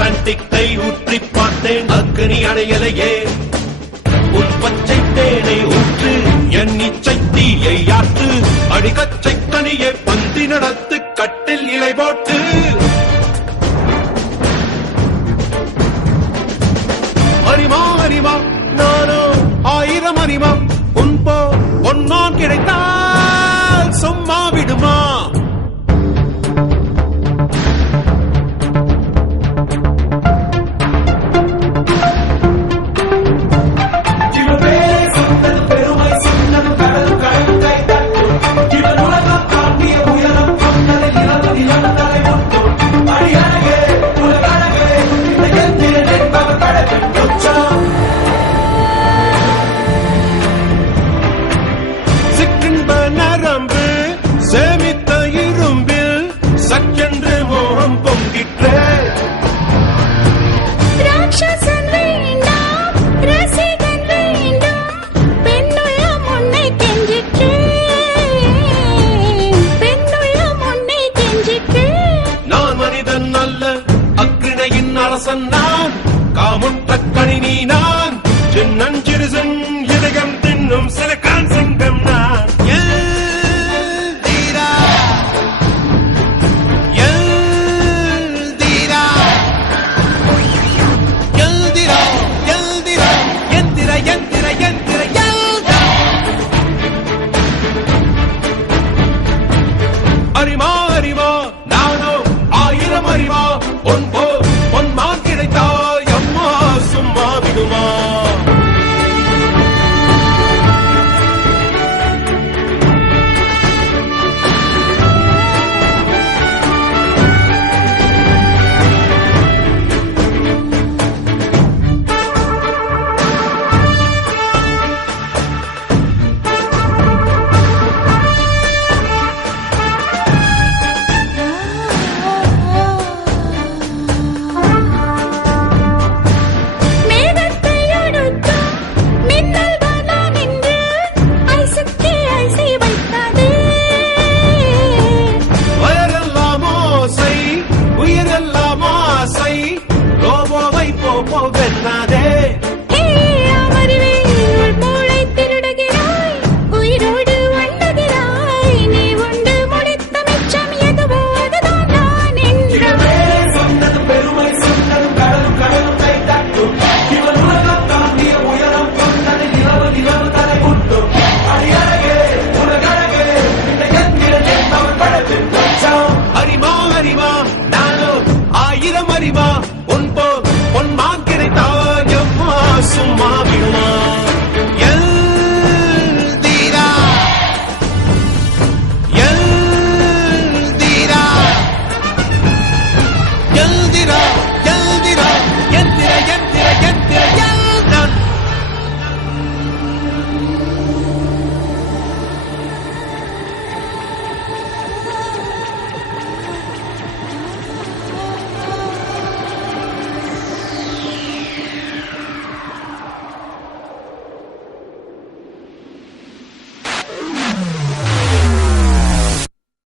அட்லாண்டிக்கை ஊற்றி பார்த்தேன், அக்னி அணையலையே. உன் பச்சை தேனை ஊற்று, என் இச்சை தீயை ஆற்று, அடிக்கச்சை கனியை பந்தி நடத்து, கட்டில் இலை போட்டு. அறிமா அறிமா நானோ 1000 அறிமா, உன் போ ஒன்னான் கிடைத்தால் சும்மா விடுமா? சேமித்த இரும்பில் சக்கென்று மோகம் பொங்கிற்றே. ராட்சசன் வேண்டாம், ரசிகன் வேண்டும், பெண்ணுள்ளம் உன்னை கெஞ்சிற்றே, பெண்ணுள்ளம் உன்னை கெஞ்சிற்றே. நான் மனிதன் அல்ல, அக்கிணையின் அரசன் நான், காமுற்ற கணினி நான், சின்னஞ்சிறுசன் இதயம் தின்னும் சிலக்கான் சிங்கம் நான். அறிமா அறிமா நானோ 1000 அறிமா, உன் போ பொன்மான் கிடைத்தாய் அம்மா சும்மா விடுமா? அறிமா அறிமா நானோ 1000 அறிமா, உன் போ